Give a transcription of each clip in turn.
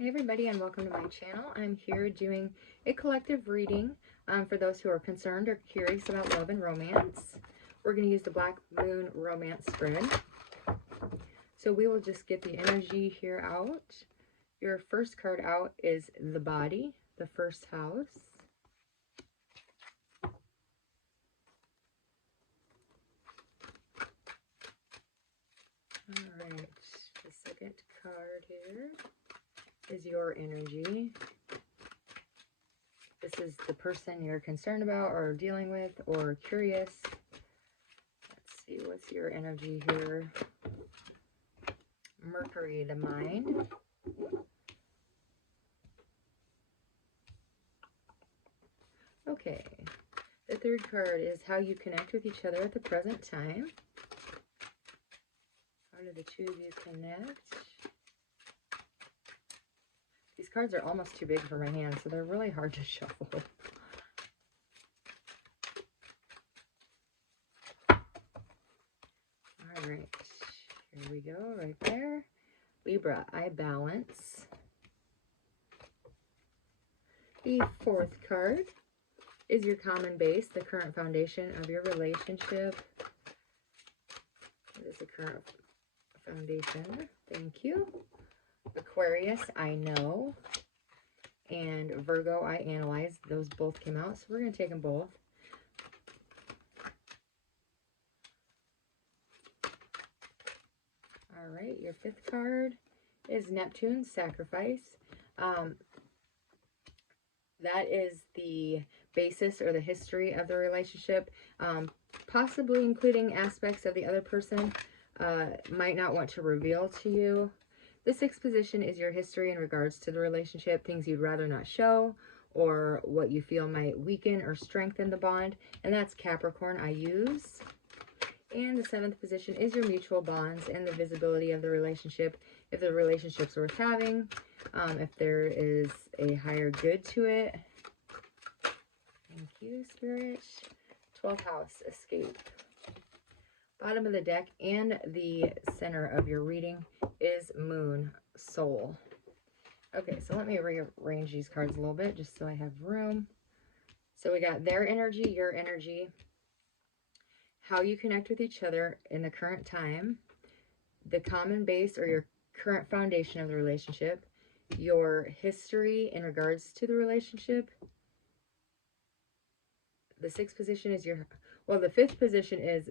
Hey everybody, and welcome to my channel. I'm here doing a collective reading for those who are concerned or curious about love and romance. We're going to use the Black Moon Romance spread. So we will just get the energy here out. Your first card out is the Body, the first house. Alright, the second card here is your energy. This is the person you're concerned about or dealing with or curious. Let's see, what's your energy here? Mercury, the mind. Okay, the third card is how you connect with each other at the present time. How do the two of you connect? These cards are almost too big for my hand, so they're really hard to shuffle. All right, here we go, right there. Libra, I balance. The fourth card is your common base, the current foundation of your relationship. What is the current foundation? Thank you. Aquarius, I know. And Virgo, I analyzed. Those both came out, so we're going to take them both. All right, your fifth card is Neptune, Sacrifice. That is the basis or the history of the relationship, possibly including aspects of the other person might not want to reveal to you. The sixth position is your history in regards to the relationship, things you'd rather not show, or what you feel might weaken or strengthen the bond, and that's Capricorn, I use. And the seventh position is your mutual bonds and the visibility of the relationship, if the relationship's worth having, if there is a higher good to it. Thank you, Spirit. 12th house, escape. Bottom of the deck and the center of your reading is Moon, soul. Okay, so let me rearrange these cards a little bit just so I have room. So we got their energy, your energy, how you connect with each other in the current time, the common base or your current foundation of the relationship, your history in regards to the relationship. The sixth position is your, well, the fifth position is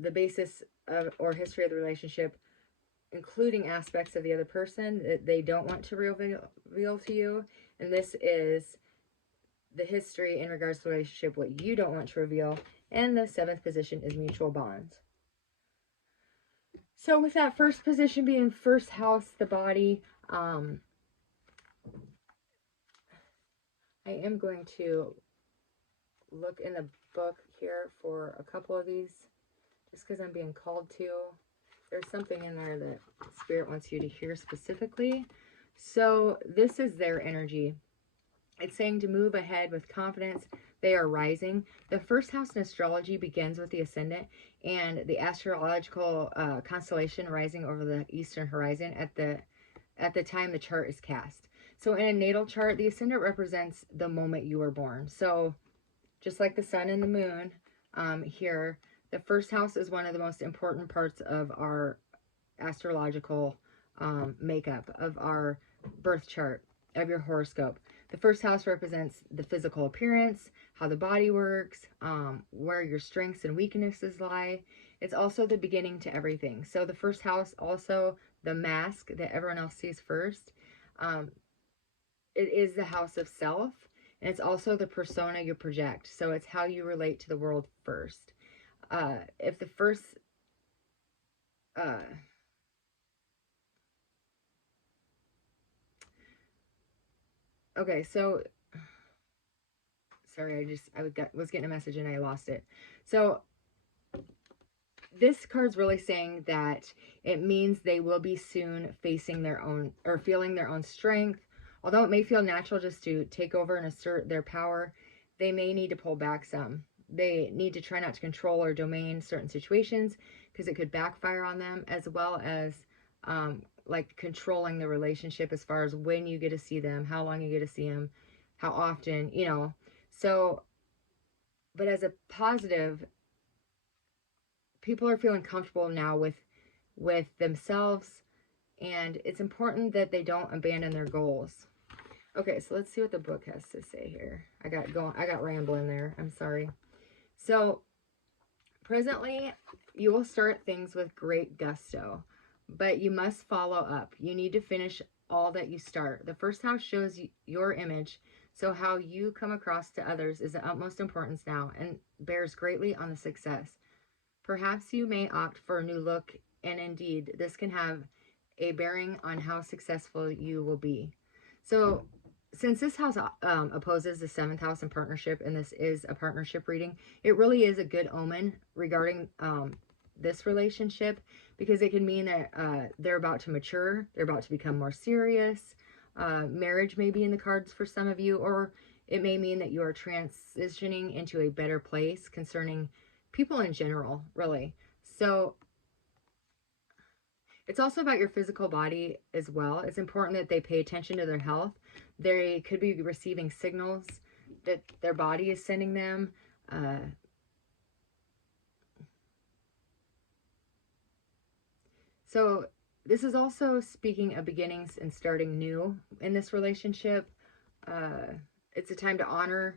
the basis of or history of the relationship, including aspects of the other person that they don't want to reveal to you. And this is the history in regards to the relationship, what you don't want to reveal. And the seventh position is mutual bonds. So with that first position being first house, the body, I am going to look in the book here for a couple of these, just because I'm being called to. There's something in there that Spirit wants you to hear specifically. So this is their energy. It's saying to move ahead with confidence. They are rising. The first house in astrology begins with the ascendant and the astrological constellation rising over the eastern horizon at the time the chart is cast. So in a natal chart, the ascendant represents the moment you were born. So just like the sun and the moon here, the first house is one of the most important parts of our astrological makeup, of our birth chart, of your horoscope. The first house represents the physical appearance, how the body works, where your strengths and weaknesses lie. It's also the beginning to everything. So the first house, also the mask that everyone else sees first. It is the house of self, and it's also the persona you project. So it's how you relate to the world first. If the first... okay, so... sorry, I was getting a message and I lost it. So this card's really saying that it means they will be soon facing their own, or feeling their own strength. Although it may feel natural just to take over and assert their power, they may need to pull back some. They need to try not to control or domain certain situations because it could backfire on them, as well as like controlling the relationship as far as when you get to see them, how long you get to see them, how often, you know. So, but as a positive, people are feeling comfortable now with themselves, and it's important that they don't abandon their goals. Okay, so let's see what the book has to say here. I got rambling there. I'm sorry. So, presently, you will start things with great gusto, but you must follow up. You need to finish all that you start. The first house shows your image, so how you come across to others is of utmost importance now and bears greatly on the success. Perhaps you may opt for a new look, and indeed, this can have a bearing on how successful you will be. So, since this house opposes the 7th house in partnership, and this is a partnership reading, it really is a good omen regarding this relationship, because it can mean that they're about to mature, they're about to become more serious. Marriage may be in the cards for some of you, or it may mean that you are transitioning into a better place concerning people in general, really. So it's also about your physical body as well. It's important that they pay attention to their health. They could be receiving signals that their body is sending them. So this is also speaking of beginnings and starting new in this relationship. It's a time to honor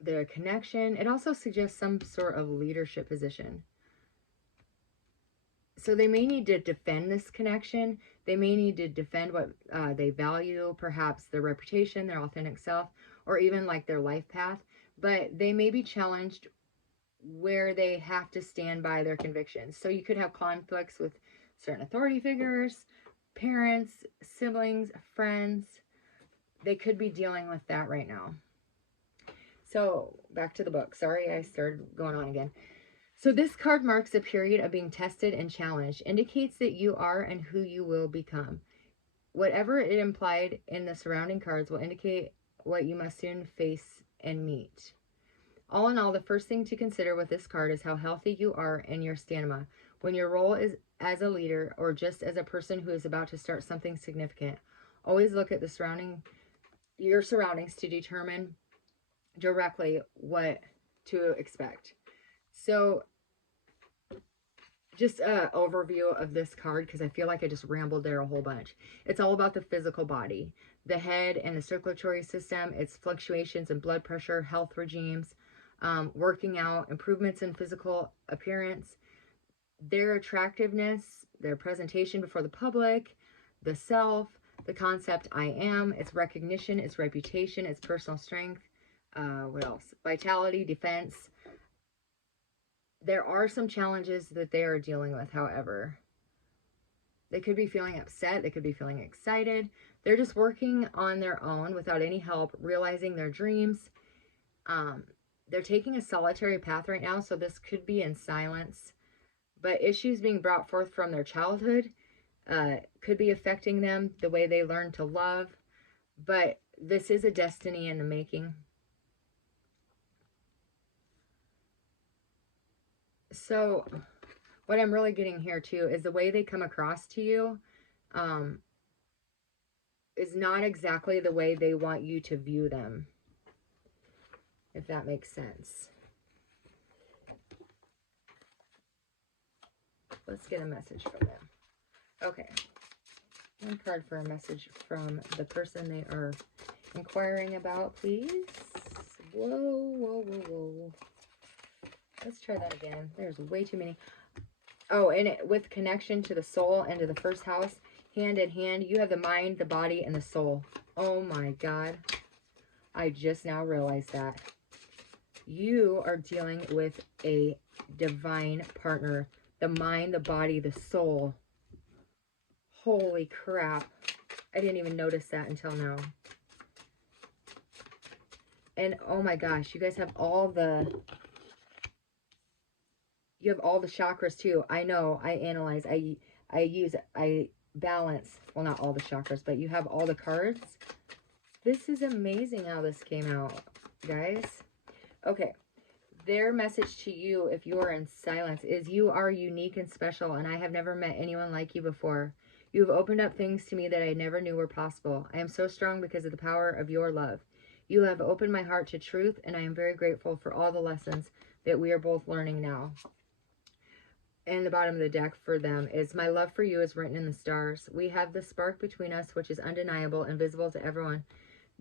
their connection. It also suggests some sort of leadership position. So they may need to defend this connection. They may need to defend what they value, perhaps their reputation, their authentic self, or even like their life path. But they may be challenged where they have to stand by their convictions. So you could have conflicts with certain authority figures, parents, siblings, friends. They could be dealing with that right now. So back to the book. Sorry, I started going on again. So this card marks a period of being tested and challenged, indicates that you are and who you will become. Whatever it implied in the surrounding cards will indicate what you must soon face and meet. All in all, the first thing to consider with this card is how healthy you are and your stamina. When your role is as a leader or just as a person who is about to start something significant, always look at your surroundings to determine directly what to expect. So just an overview of this card, because I feel like I just rambled there a whole bunch. It's all about the physical body, the head and the circulatory system, its fluctuations in blood pressure, health regimes, working out, improvements in physical appearance, their attractiveness, their presentation before the public, the self, the concept I am, its recognition, its reputation, its personal strength, what else? Vitality, defense. There are some challenges that they are dealing with, however. They could be feeling upset. They could be feeling excited. They're just working on their own without any help, realizing their dreams. They're taking a solitary path right now, so this could be in silence. But issues being brought forth from their childhood could be affecting them, the way they learn to love. But this is a destiny in the making. So what I'm really getting here too is the way they come across to you is not exactly the way they want you to view them, if that makes sense. Let's get a message from them. Okay. One card for a message from the person they are inquiring about, please. Whoa, whoa, whoa, whoa. Let's try that again. There's way too many. Oh, and with connection to the soul and to the first house, hand in hand, you have the mind, the body, and the soul. Oh my God. I just now realized that. You are dealing with a divine partner. The mind, the body, the soul. Holy crap. I didn't even notice that until now. And oh my gosh, you guys have all the... You have all the chakras too. I know, I analyze, I balance, well, not all the chakras, but you have all the cards. This is amazing how this came out, guys. Okay, Their message to you, if you are in silence, is you are unique and special, and I have never met anyone like you before. You have opened up things to me that I never knew were possible. I am so strong because of the power of your love. You have opened my heart to truth, and I am very grateful for all the lessons that we are both learning now. And the bottom of the deck for them is, my love for you is written in the stars. We have the spark between us, which is undeniable and visible to everyone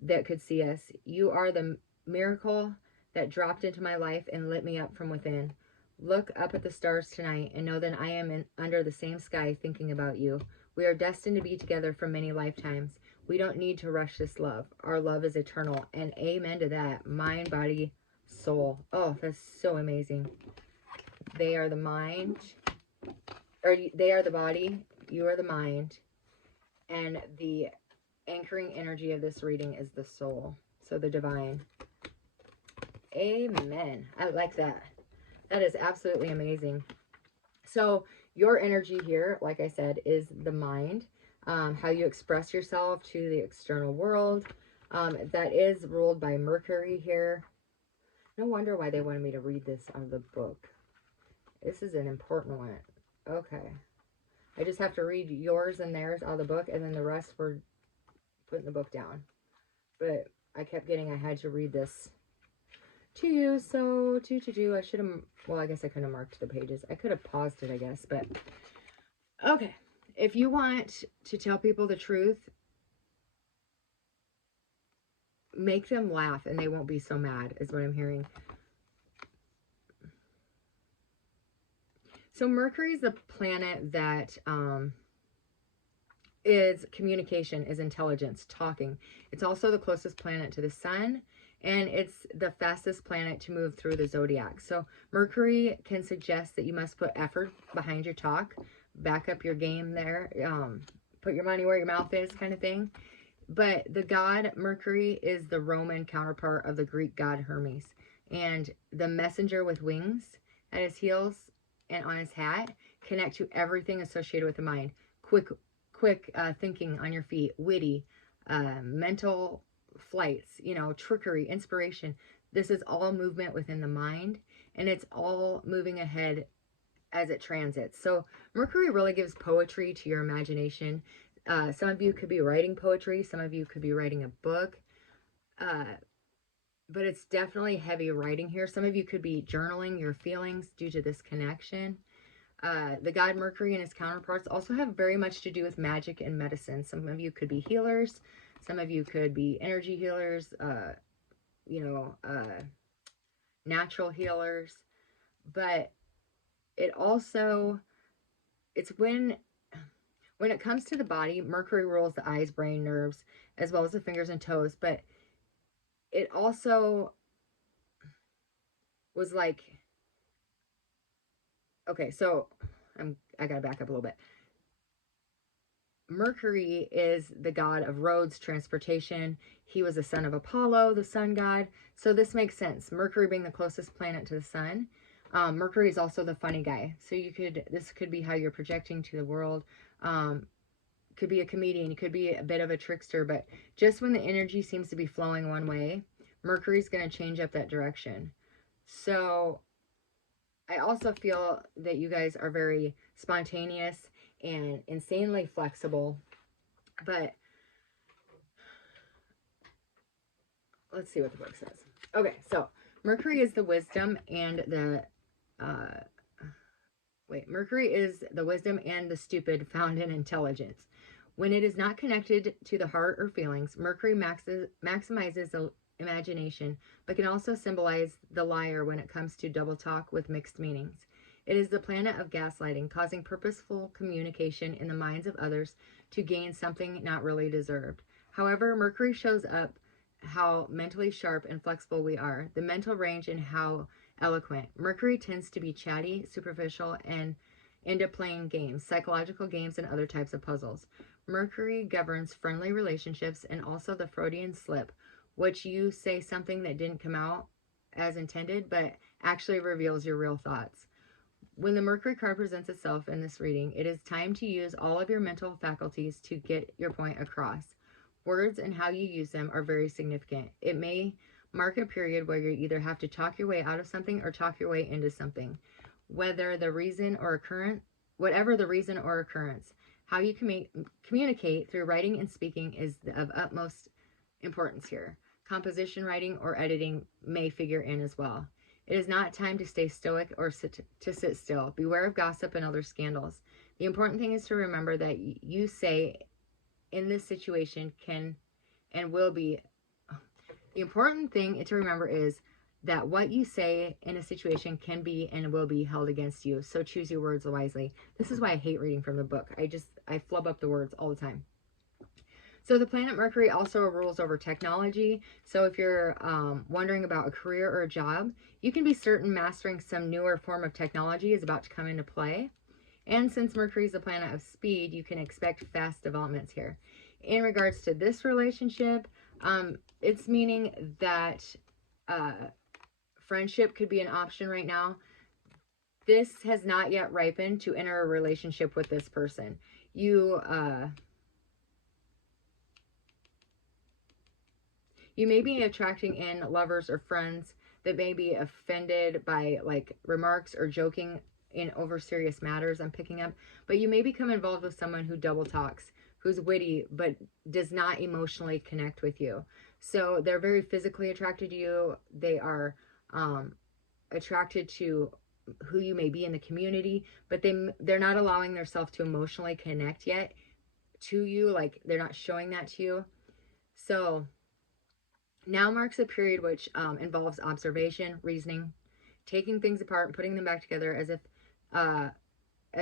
that could see us. You are the miracle that dropped into my life and lit me up from within. Look up at the stars tonight and know that I am under the same sky thinking about you. We are destined to be together for many lifetimes. We don't need to rush this love. Our love is eternal. And amen to that. Mind, body, soul. Oh, that's so amazing. They are the mind, or they are the body, you are the mind, and the anchoring energy of this reading is the soul. So the divine. Amen. I like that. That is absolutely amazing. So your energy here, like I said, is the mind, how you express yourself to the external world. That is ruled by Mercury here. No wonder why they wanted me to read this out of the book. This is an important one. Okay. I just have to read yours and theirs out of the book, and then the rest we're putting the book down. But I kept getting I had to read this to you, so I should have, well, I guess I could have marked the pages. I could have paused it, I guess, but okay. If you want to tell people the truth, make them laugh and they won't be so mad, is what I'm hearing. So Mercury is the planet that is communication, is intelligence, talking. It's also the closest planet to the sun, and it's the fastest planet to move through the zodiac. So Mercury can suggest that you must put effort behind your talk, back up your game there, put your money where your mouth is kind of thing. But the god Mercury is the Roman counterpart of the Greek god Hermes, and the messenger with wings at his heels and on his hat connect to everything associated with the mind. Quick thinking on your feet, witty, mental flights, trickery, inspiration. This is all movement within the mind, and it's all moving ahead as it transits. So Mercury really gives poetry to your imagination. Some of you could be writing poetry, some of you could be writing a book, but it's definitely heavy writing here. Some of you could be journaling your feelings due to this connection. The god Mercury and his counterparts also have very much to do with magic and medicine. Some of you could be healers. Some of you could be energy healers, natural healers. But it also, it's when it comes to the body, Mercury rules the eyes, brain, nerves, as well as the fingers and toes. But it also was like, okay, so I gotta back up a little bit. Mercury is the god of roads, transportation. He was a son of Apollo, the sun god. So this makes sense. Mercury being the closest planet to the sun. Mercury is also the funny guy. So this could be how you're projecting to the world. Could be a comedian. You could be a bit of a trickster. But just when the energy seems to be flowing one way, Mercury's going to change up that direction. So I also feel that you guys are very spontaneous and insanely flexible. But let's see what the book says. Okay, so Mercury is the wisdom and the Mercury is the wisdom and the stupid found in intelligence. When it is not connected to the heart or feelings, Mercury maximizes the imagination, but can also symbolize the liar when it comes to double talk with mixed meanings. It is the planet of gaslighting, causing purposeful communication in the minds of others to gain something not really deserved. However, Mercury shows up how mentally sharp and flexible we are, the mental range, and how eloquent. Mercury tends to be chatty, superficial, and into playing games, psychological games, and other types of puzzles. Mercury governs friendly relationships and also the Freudian slip, which you say something that didn't come out as intended, but actually reveals your real thoughts. When the Mercury card presents itself in this reading, it is time to use all of your mental faculties to get your point across. Words and how you use them are very significant. It may mark a period where you either have to talk your way out of something or talk your way into something. Whatever the reason or occurrence, how you communicate through writing and speaking is of utmost importance here. Composition writing or editing may figure in as well. It is not time to stay stoic or sit still. Beware of gossip and other scandals. The important thing is to remember that you say in this situation can and will be. The important thing to remember is that what you say in a situation can be and will be held against you. So choose your words wisely. This is why I hate reading from the book. I flub up the words all the time. So the planet Mercury also rules over technology. So if you're wondering about a career or a job, you can be certain mastering some newer form of technology is about to come into play. And since Mercury is the planet of speed, you can expect fast developments here. In regards to this relationship, it's meaning that friendship could be an option right now. This has not yet ripened to enter a relationship with this person. You may be attracting in lovers or friends that may be offended by like remarks or joking in over serious matters I'm picking up. But you may become involved with someone who double talks, who's witty, but does not emotionally connect with you. So they're very physically attracted to you. They are attracted to who you may be in the community, but they're not allowing themselves to emotionally connect yet to you. Like they're not showing that to you. So now marks a period which involves observation, reasoning, taking things apart and putting them back together as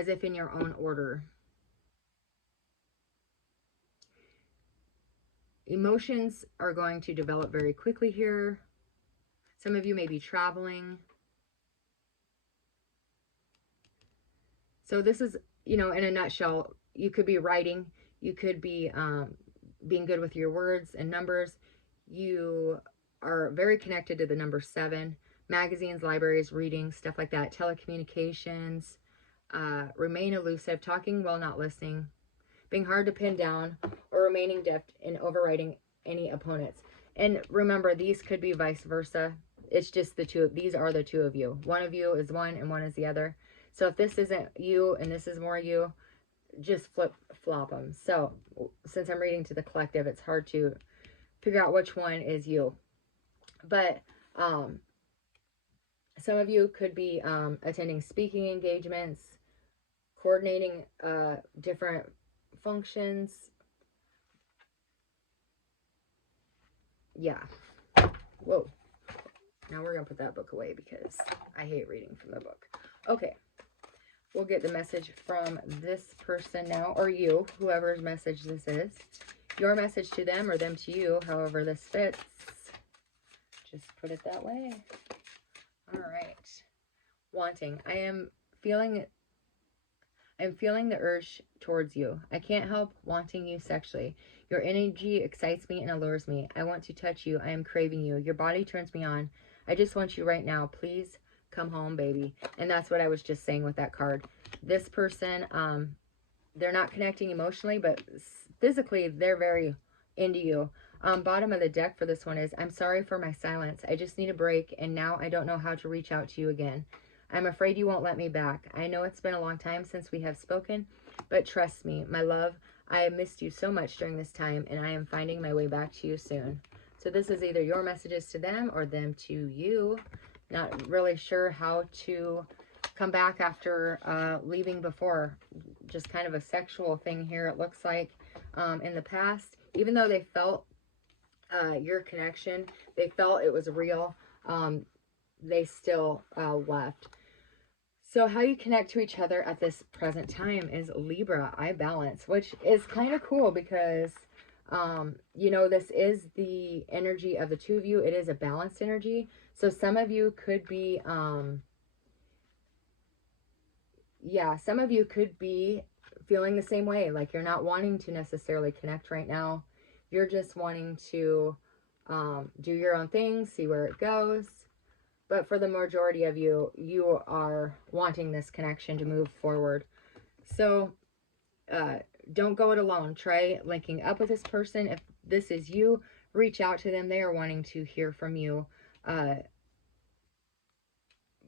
if in your own order. Emotions are going to develop very quickly here. Some of you may be traveling. So this is, in a nutshell, you could be writing. You could be being good with your words and numbers. You are very connected to the number 7. Magazines, libraries, reading, stuff like that. Telecommunications. Remain elusive. Talking while not listening. Being hard to pin down, or remaining deft in overriding any opponents. And remember, these could be vice versa. It's just these are the two of you. One of you is one and one is the other. So if this isn't you and this is more you, just flop them. So since I'm reading to the collective, it's hard to figure out which one is you. But some of you could be attending speaking engagements, coordinating different functions. Yeah. Whoa. Now we're going to put that book away because I hate reading from the book. Okay. We'll get the message from this person now, or you, whoever's message this is. Your message to them or them to you, however this fits. Just put it that way. All right. Wanting. I'm feeling the urge towards you. I can't help wanting you sexually. Your energy excites me and allures me. I want to touch you. I am craving you. Your body turns me on. I just want you right now. Please come home, baby. And that's what I was just saying with that card. This person, they're not connecting emotionally, but physically, they're very into you. Bottom of the deck for this one is, I'm sorry for my silence. I just need a break, and now I don't know how to reach out to you again. I'm afraid you won't let me back. I know it's been a long time since we have spoken, but trust me, my love, I have missed you so much during this time, and I am finding my way back to you soon. So this is either your messages to them or them to you. Not really sure how to come back after leaving before. Just kind of a sexual thing here, it looks like, in the past. Even though they felt your connection, they felt it was real, they still left. So how you connect to each other at this present time is Libra, I balance, which is kind of cool because, this is the energy of the two of you. It is a balanced energy. So some of you could be, some of you could be feeling the same way. Like you're not wanting to necessarily connect right now. You're just wanting to do your own thing, see where it goes. But for the majority of you, you are wanting this connection to move forward. So don't go it alone. Try linking up with this person. If this is you, reach out to them. They are wanting to hear from you.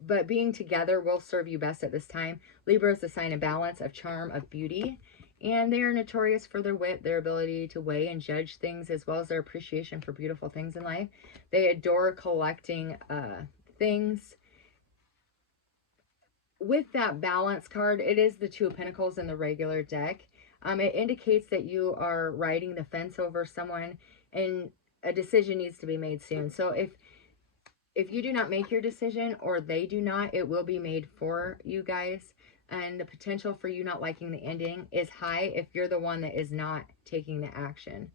But being together will serve you best at this time. Libra is the sign of balance, of charm, of beauty. And they are notorious for their wit, their ability to weigh and judge things, as well as their appreciation for beautiful things in life. They adore collecting things. With that balance card, it is the Two of Pentacles in the regular deck. It indicates that you are riding the fence over someone, and a decision needs to be made soon. So if you do not make your decision, or they do not, it will be made for you guys. And the potential for you not liking the ending is high if you're the one that is not taking the action.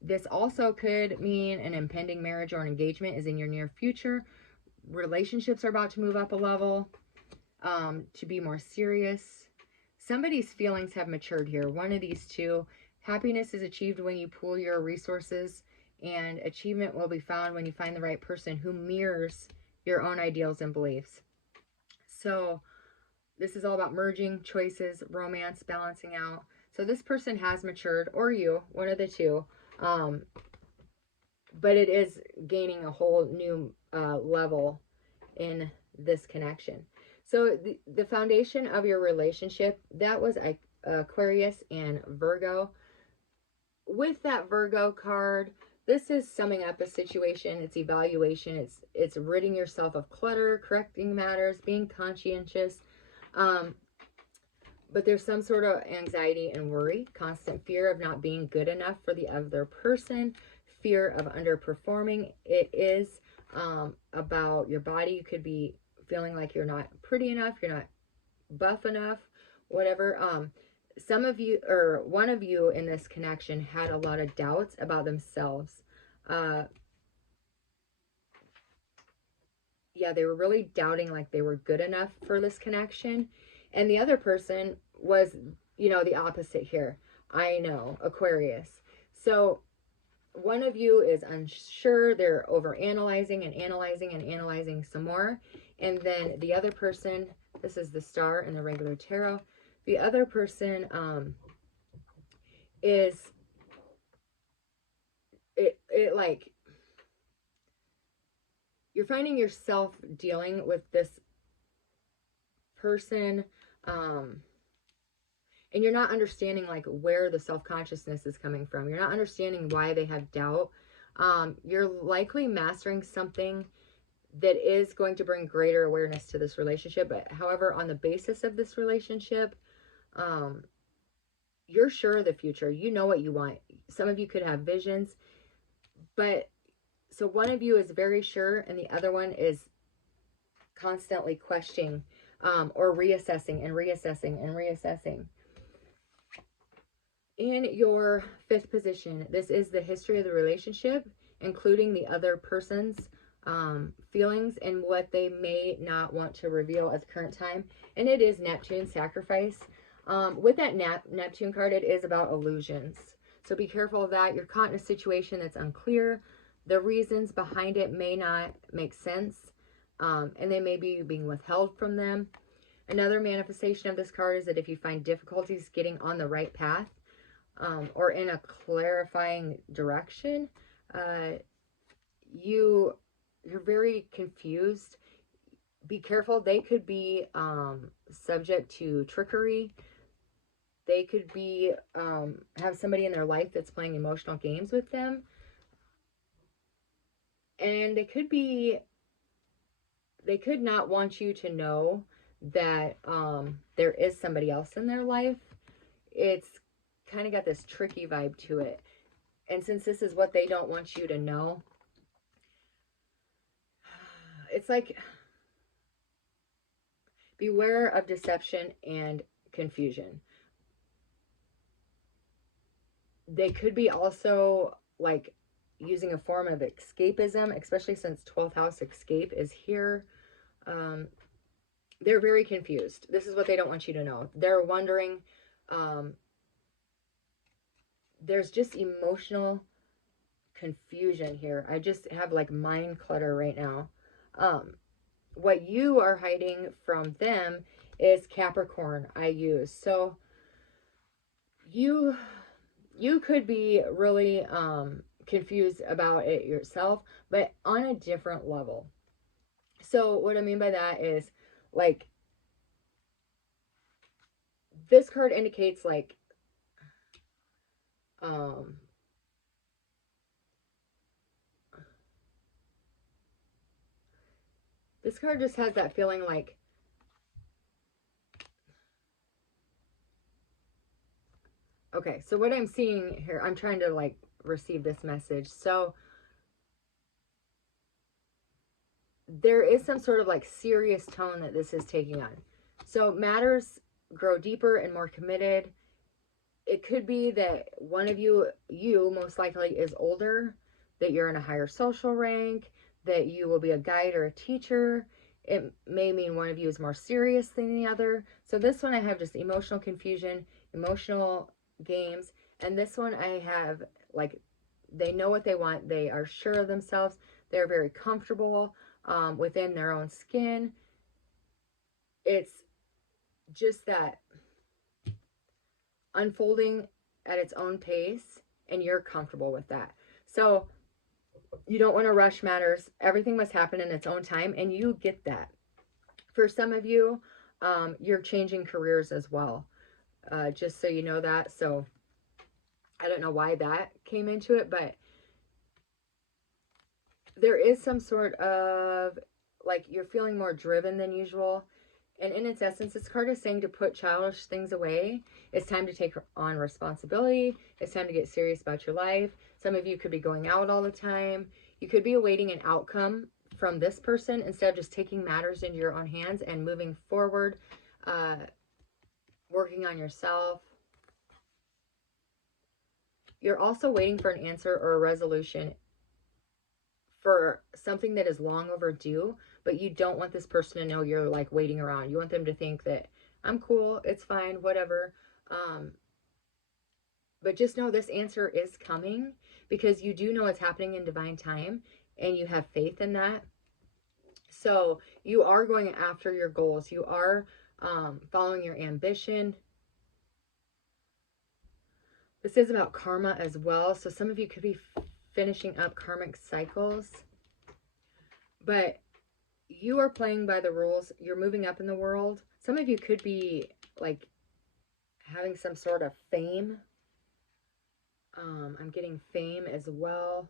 This also could mean an impending marriage or an engagement is in your near future. Relationships are about to move up a level, to be more serious. Somebody's feelings have matured here. One of these two. Happiness is achieved when you pool your resources, and achievement will be found when you find the right person who mirrors your own ideals and beliefs. So this is all about merging, choices, romance, balancing out. So this person has matured, or you, one of the two. But it is gaining a whole new level in this connection. So the foundation of your relationship, that was Aquarius and Virgo. With that Virgo card, this is summing up a situation. It's evaluation. It's ridding yourself of clutter, correcting matters, being conscientious. But there's some sort of anxiety and worry, constant fear of not being good enough for the other person, fear of underperforming. It is about your body. You could be feeling like you're not pretty enough, you're not buff enough, whatever. Some of you, or one of you in this connection, had a lot of doubts about themselves. Yeah, they were really doubting like they were good enough for this connection. And the other person was, you know, the opposite here. I know, Aquarius. So one of you is unsure. They're over analyzing and analyzing and analyzing some more. And then the other person, this is the Star in the regular tarot. The other person is, like, you're finding yourself dealing with this person, and you're not understanding like where the self-consciousness is coming from. You're not understanding why they have doubt. You're likely mastering something that is going to bring greater awareness to this relationship. But however, on the basis of this relationship, you're sure of the future. You know what you want. Some of you could have visions, but so one of you is very sure and the other one is constantly questioning, or reassessing and reassessing and reassessing. In your fifth position, this is the history of the relationship, including the other person's feelings and what they may not want to reveal at the current time. And it is Neptune, sacrifice. With that Neptune card, it is about illusions. So be careful of that. You're caught in a situation that's unclear. The reasons behind it may not make sense. And they may be being withheld from them. Another manifestation of this card is that if you find difficulties getting on the right path, or in a clarifying direction, you're very confused. Be careful. They could be subject to trickery. They could be have somebody in their life that's playing emotional games with them. And they could not want you to know that there is somebody else in their life. It's kind of got this tricky vibe to it. And since this is what they don't want you to know, it's like, beware of deception and confusion. They could be also like using a form of escapism, especially since 12th house escape is here. They're very confused. This is what they don't want you to know. They're wondering, there's just emotional confusion here. I just have like mind clutter right now. What you are hiding from them is Capricorn, I use. So you could be really confused about it yourself, but on a different level. So what I mean by that is, like, this card indicates, like, this card just has that feeling like, okay, so what I'm seeing here, I'm trying to, like, receive this message. So there is some sort of, like, serious tone that this is taking on. So matters grow deeper and more committed. It could be that one of you most likely is older, that you're in a higher social rank, that you will be a guide or a teacher. It may mean one of you is more serious than the other. So this one I have just emotional confusion, emotional games. And this one I have, like, they know what they want. They are sure of themselves. They're very comfortable within their own skin. It's just that unfolding at its own pace, and you're comfortable with that. So you don't want to rush matters. Everything must happen in its own time, and you get that. For some of you, you're changing careers as well, just so you know that. So I don't know why that came into it, but there is some sort of, like, you're feeling more driven than usual. And in its essence, this card is saying to put childish things away. It's time to take on responsibility. It's time to get serious about your life. Some of you could be going out all the time. You could be awaiting an outcome from this person instead of just taking matters into your own hands and moving forward, working on yourself. You're also waiting for an answer or a resolution for something that is long overdue, but you don't want this person to know you're, like, waiting around. You want them to think that I'm cool, it's fine, whatever. But just know this answer is coming, because you do know it's happening in divine time and you have faith in that. So you are going after your goals. You are following your ambition. This is about karma as well. So some of you could be finishing up karmic cycles, but you are playing by the rules. You're moving up in the world. Some of you could be, like, having some sort of fame. I'm getting fame as well.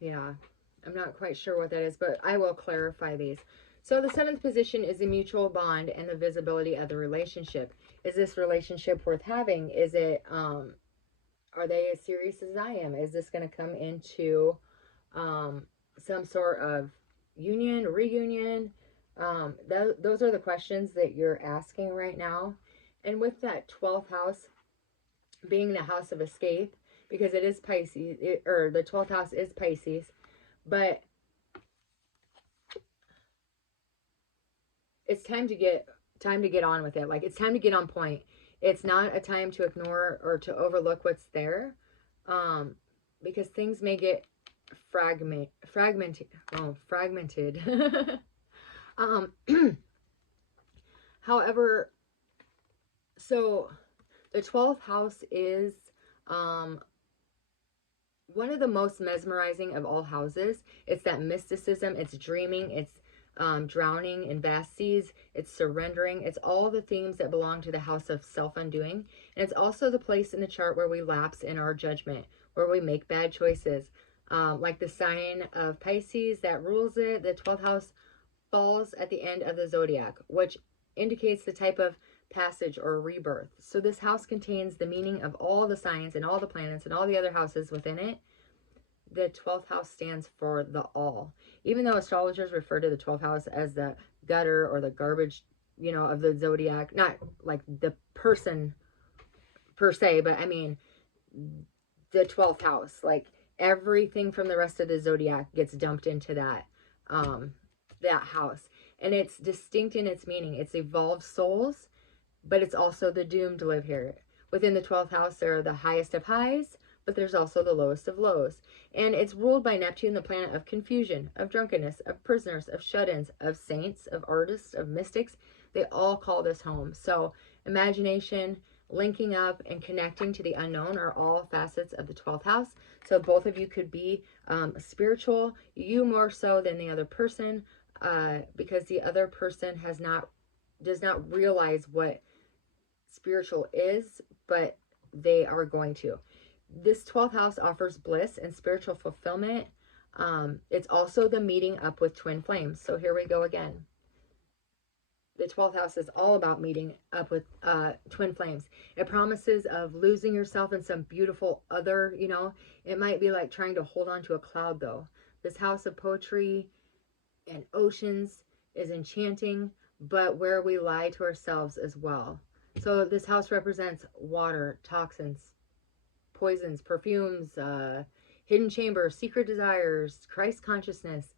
Yeah, I'm not quite sure what that is, but I will clarify these. So the 7th position is the mutual bond and the visibility of the relationship. Is this relationship worth having? Is it, are they as serious as I am? Is this going to come into some sort of union, reunion? Those are the questions that you're asking right now. And with that 12th house being the house of escape, because it is Pisces, or the 12th house is Pisces, but it's time to get on with it. Like, it's time to get on point. It's not a time to ignore or to overlook what's there, because things may get fragmented. However, so the 12th house is one of the most mesmerizing of all houses. It's that mysticism, it's dreaming, it's drowning in vast seas, it's surrendering. It's all the themes that belong to the house of self-undoing. And it's also the place in the chart where we lapse in our judgment, where we make bad choices. Like the sign of Pisces that rules it, the 12th house falls at the end of the zodiac, which indicates the type of passage or rebirth. So this house contains the meaning of all the signs and all the planets and all the other houses within it. The 12th house stands for the all. Even though astrologers refer to the 12th house as the gutter or the garbage, you know, of the zodiac, not like the person per se, but I mean the 12th house, like everything from the rest of the zodiac gets dumped into that that house. And it's distinct in its meaning. It's evolved souls, but it's also the doomed live here. Within the 12th house, there are the highest of highs, but there's also the lowest of lows. And it's ruled by Neptune, the planet of confusion, of drunkenness, of prisoners, of shut-ins, of saints, of artists, of mystics. They all call this home. So imagination, linking up, and connecting to the unknown are all facets of the 12th house. So both of you could be spiritual, you more so than the other person, because the other person does not realize what spiritual is, but they are going to. This 12th house offers bliss and spiritual fulfillment. It's also the meeting up with twin flames. So here we go again. The 12th house is all about meeting up with twin flames. It promises of losing yourself in some beautiful other, you know. It might be like trying to hold on to a cloud, though. This house of poetry and oceans is enchanting, but where we lie to ourselves as well. So this house represents water, toxins, poisons, perfumes, hidden chambers, secret desires, Christ consciousness.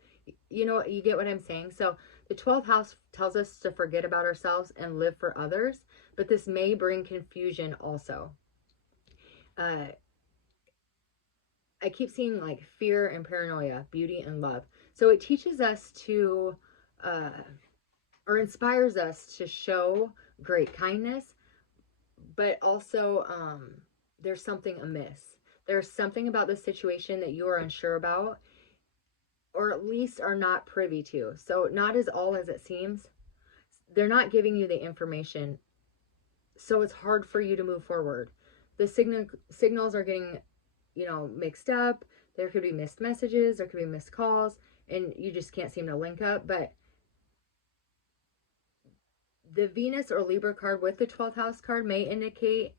You know, you get what I'm saying? So the 12th house tells us to forget about ourselves and live for others, but this may bring confusion also. I keep seeing like fear and paranoia, beauty and love. So it teaches us to, or inspires us to show great kindness, but also there's something amiss. There's something about the situation that you are unsure about, or at least are not privy to. So not as all as it seems. They're not giving you the information, so it's hard for you to move forward. The signals are getting, you know, mixed up. There could be missed messages, there could be missed calls, and you just can't seem to link up. But the Venus or Libra card with the 12th house card may indicate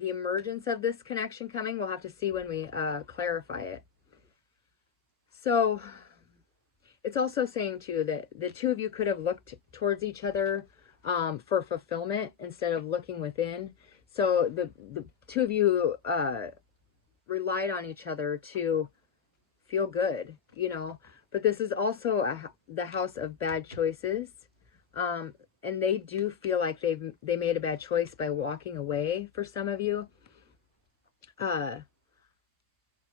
the emergence of this connection coming. We'll have to see when we clarify it. So it's also saying too that the two of you could have looked towards each other for fulfillment instead of looking within. So the two of you relied on each other to feel good, you know. But this is also the house of bad choices. And they do feel like they made a bad choice by walking away for some of you.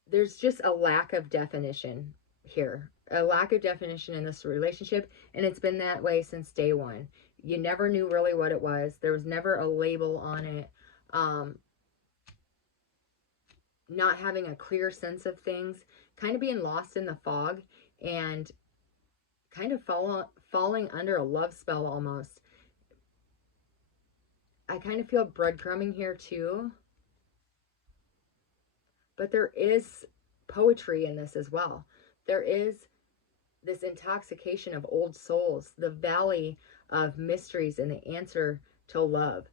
There's just a lack of definition here. A lack of definition in this relationship. And it's been that way since day one. You never knew really what it was. There was never a label on it. Not having a clear sense of things. Kind of being lost in the fog. And kind of falling under a love spell almost. I kind of feel breadcrumbing here too. But there is poetry in this as well. There is this intoxication of old souls, the valley of mysteries and the answer to love.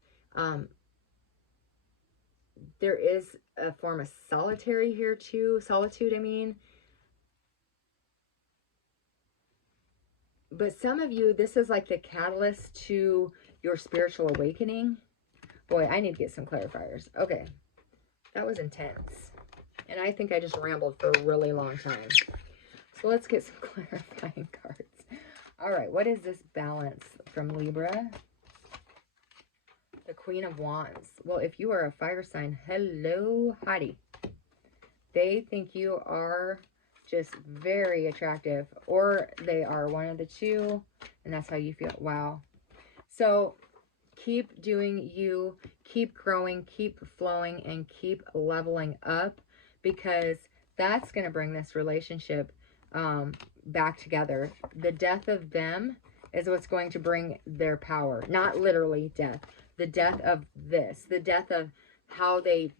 There is a form of solitude here too. Solitude, I mean. But some of you, this is like the catalyst to your spiritual awakening. Boy, I need to get some clarifiers. Okay. That was intense. And I think I just rambled for a really long time. So let's get some clarifying cards. All right. What is this balance from Libra? The Queen of Wands. Well, if you are a fire sign, hello, hottie. They think you are just very attractive, or they are one of the two, and that's how you feel. Wow. So keep doing you, keep growing, keep flowing, and keep leveling up, because that's going to bring this relationship back together. The death of them is what's going to bring their power. Not literally death. The death of this. The death of how they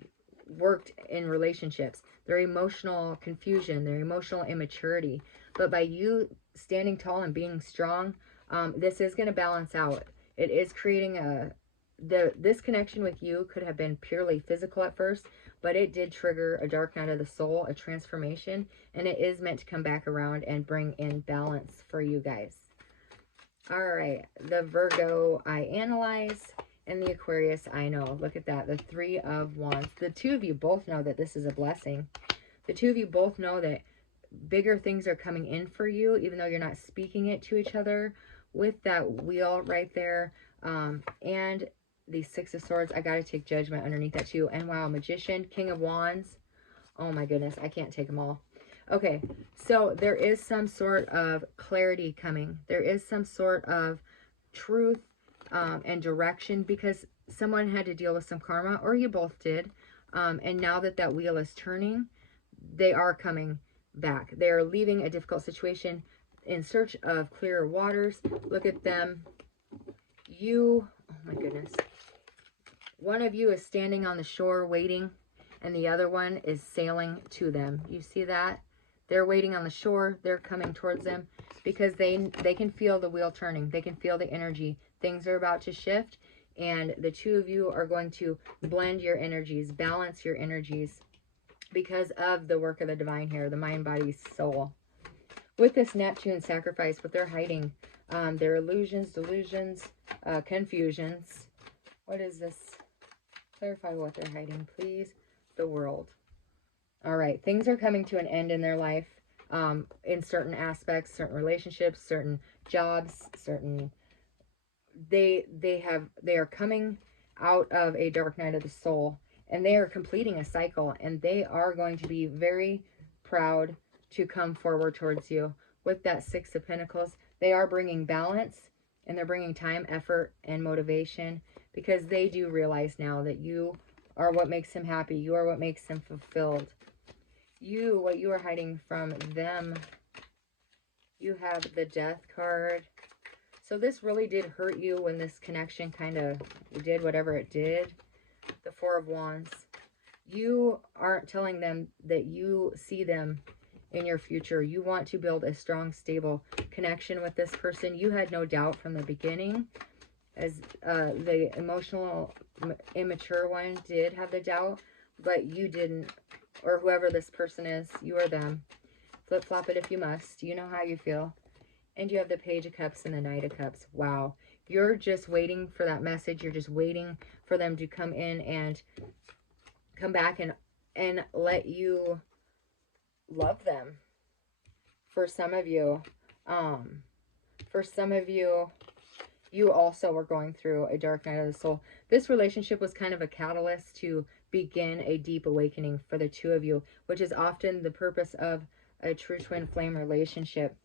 worked in relationships. Their emotional confusion. Their emotional immaturity. But by you standing tall and being strong, this is going to balance out. It is creating this connection with you could have been purely physical at first, but it did trigger a dark night of the soul, a transformation, and it is meant to come back around and bring in balance for you guys. All right, the Virgo I analyze, and the Aquarius I know. Look at that, the Three of Wands. The two of you both know that this is a blessing. The two of you both know that bigger things are coming in for you, even though you're not speaking it to each other, with that wheel right there. And the Six of Swords. I got to take Judgment underneath that too. And wow, Magician, King of Wands. Oh my goodness, I can't take them all. Okay, so there is some sort of clarity coming. There is some sort of truth and direction, because someone had to deal with some karma, or you both did. And now that that wheel is turning, they are coming back. They are leaving a difficult situation in search of clearer waters. Look at them. Oh my goodness. One of you is standing on the shore waiting, and the other one is sailing to them. You see that? They're waiting on the shore. They're coming towards them because they can feel the wheel turning. They can feel the energy. Things are about to shift, and the two of you are going to blend your energies, balance your energies, because of the work of the divine here, the mind, body, soul. With this Neptune sacrifice, what they're hiding, their illusions, delusions, confusions. What is this? Clarify what they're hiding, please. The world. All right, things are coming to an end in their life, in certain aspects, certain relationships, certain jobs, certain. They are coming out of a dark night of the soul, and they are completing a cycle, and they are going to be very proud to come forward towards you. With that Six of Pentacles, they are bringing balance, and they're bringing time, effort, and motivation, because they do realize now that you are what makes them happy. You are what makes them fulfilled. What you are hiding from them. You have the Death card. So this really did hurt you when this connection kind of did whatever it did. The Four of Wands. You aren't telling them that you see them in your future. You want to build a strong, stable connection with this person. You had no doubt from the beginning, as the emotional, immature one did have the doubt, but you didn't, or whoever this person is, you or them. Flip-flop it if you must. You know how you feel. And you have the Page of Cups and the Knight of Cups. Wow. You're just waiting for that message. You're just waiting for them to come in and come back and let you love them. For some of you, you also were going through a dark night of the soul. This relationship was kind of a catalyst to begin a deep awakening for the two of you, which is often the purpose of a true twin flame relationship.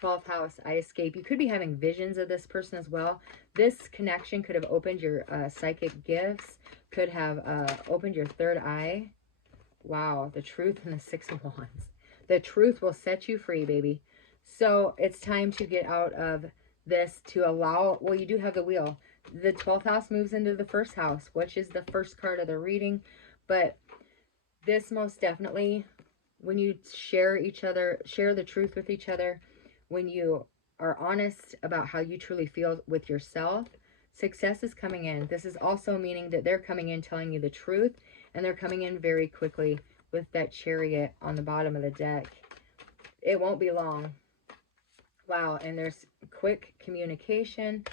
12th house, I escape. You could be having visions of this person as well. This connection could have opened your psychic gifts, could have opened your third eye. Wow, the Truth and the Six of Wands. The truth will set you free, baby. So it's time to get out of this, to allow, well, you do have the Wheel. The 12th house moves into the first house, which is the first card of the reading. But this most definitely, when you share the truth with each other, when you are honest about how you truly feel with yourself, success is coming in. This is also meaning that they're coming in telling you the truth, and they're coming in very quickly with that Chariot on the bottom of the deck. It won't be long. Wow, and there's quick communication.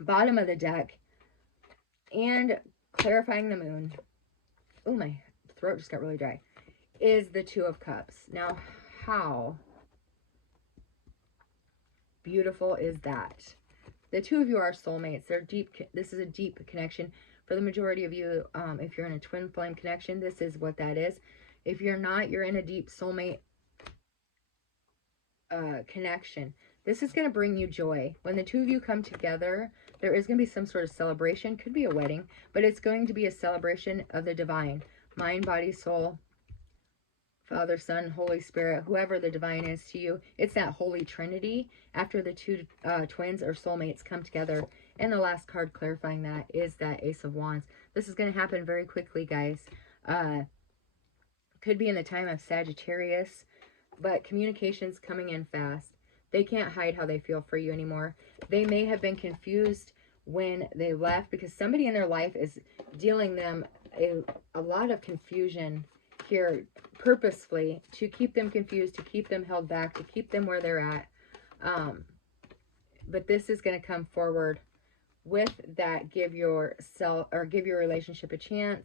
Bottom of the deck. And clarifying the moon. Oh, my throat just got really dry. Is the Two of Cups. Now, how beautiful is that? The two of you are soulmates. They're deep. This is a deep connection. For the majority of you, if you're in a twin flame connection, this is what that is. If you're not, you're in a deep soulmate connection. This is going to bring you joy. When the two of you come together, there is going to be some sort of celebration. Could be a wedding, but it's going to be a celebration of the divine. Mind, body, soul, Father, Son, Holy Spirit, whoever the divine is to you. It's that Holy Trinity after the two twins or soulmates come together. And the last card clarifying that is that Ace of Wands. This is going to happen very quickly, guys. Could be in the time of Sagittarius, but communication's coming in fast. They can't hide how they feel for you anymore. They may have been confused when they left, because somebody in their life is dealing them a lot of confusion here purposefully, to keep them confused, to keep them held back, to keep them where they're at. But this is going to come forward with that give your relationship a chance.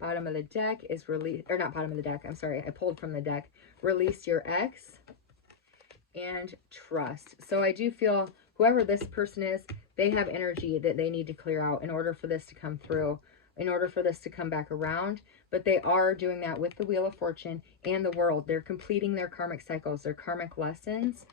Bottom of the deck is release, or not bottom of the deck, I'm sorry, I pulled from the deck. Release your ex and trust. So I do feel whoever this person is, they have energy that they need to clear out in order for this to come through, in order for this to come back around. But they are doing that with the Wheel of Fortune and the World. They're completing their karmic cycles, their karmic lessons.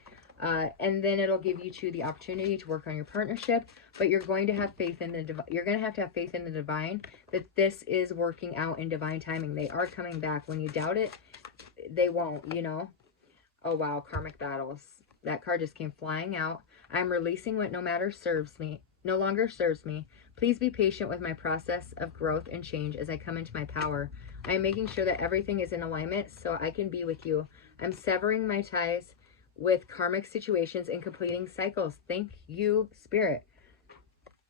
And then it'll give you two the opportunity to work on your partnership, but you're going to have faith in the you're going to have faith in the divine, that this is working out in divine timing. They are coming back. When you doubt it, they won't, you know. Oh wow, karmic battles. That card just came flying out. I'm releasing what no longer serves me. Please be patient with my process of growth and change as I come into my power. I am making sure that everything is in alignment so I can be with you. I'm severing my ties with karmic situations and completing cycles. Thank you, Spirit.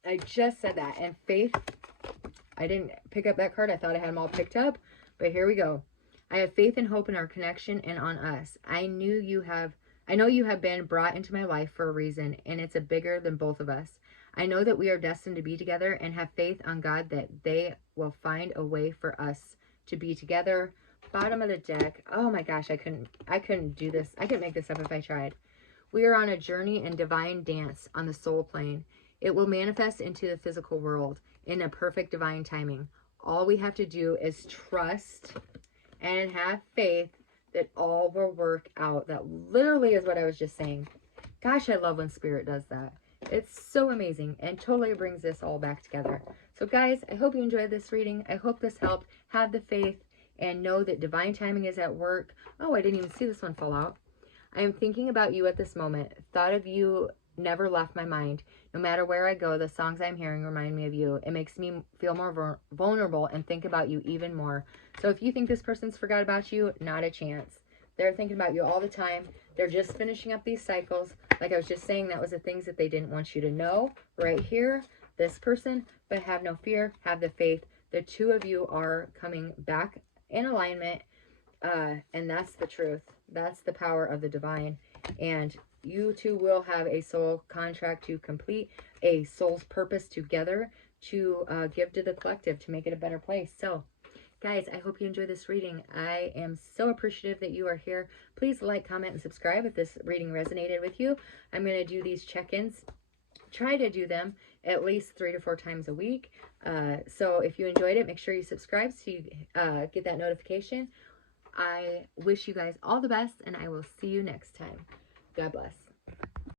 I just said that. And faith, I didn't pick up that card. I thought I had them all picked up, but here we go. I have faith and hope in our connection and on us. I know you have been brought into my life for a reason, and it's a bigger than both of us. I know that we are destined to be together, and have faith on God that they will find a way for us to be together. Bottom of the deck. Oh my gosh, I couldn't do this. I couldn't make this up if I tried. We are on a journey and divine dance on the soul plane. It will manifest into the physical world in a perfect divine timing. All we have to do is trust and have faith that all will work out. That literally is what I was just saying. Gosh, I love when Spirit does that. It's so amazing and totally brings this all back together. So guys, I hope you enjoyed this reading. I hope this helped. Have the faith and know that divine timing is at work. Oh, I didn't even see this one fall out. I am thinking about you at this moment. Thought of you never left my mind. No matter where I go, the songs I'm hearing remind me of you. It makes me feel more vulnerable and think about you even more. So if you think this person's forgot about you, not a chance. They're thinking about you all the time. They're just finishing up these cycles. Like I was just saying, that was the things that they didn't want you to know right here, this person. But have no fear, have the faith. The two of you are coming back in alignment, and that's the truth. That's the power of the divine. And you two will have a soul contract to complete, a soul's purpose together to give to the collective to make it a better place. So guys, I hope you enjoyed this reading. I am so appreciative that you are here. Please like, comment, and subscribe if this reading resonated with you. I'm going to do these check-ins. Try to do them at least 3 to 4 times a week. So if you enjoyed it, make sure you subscribe so you get that notification. I wish you guys all the best, and I will see you next time. God bless.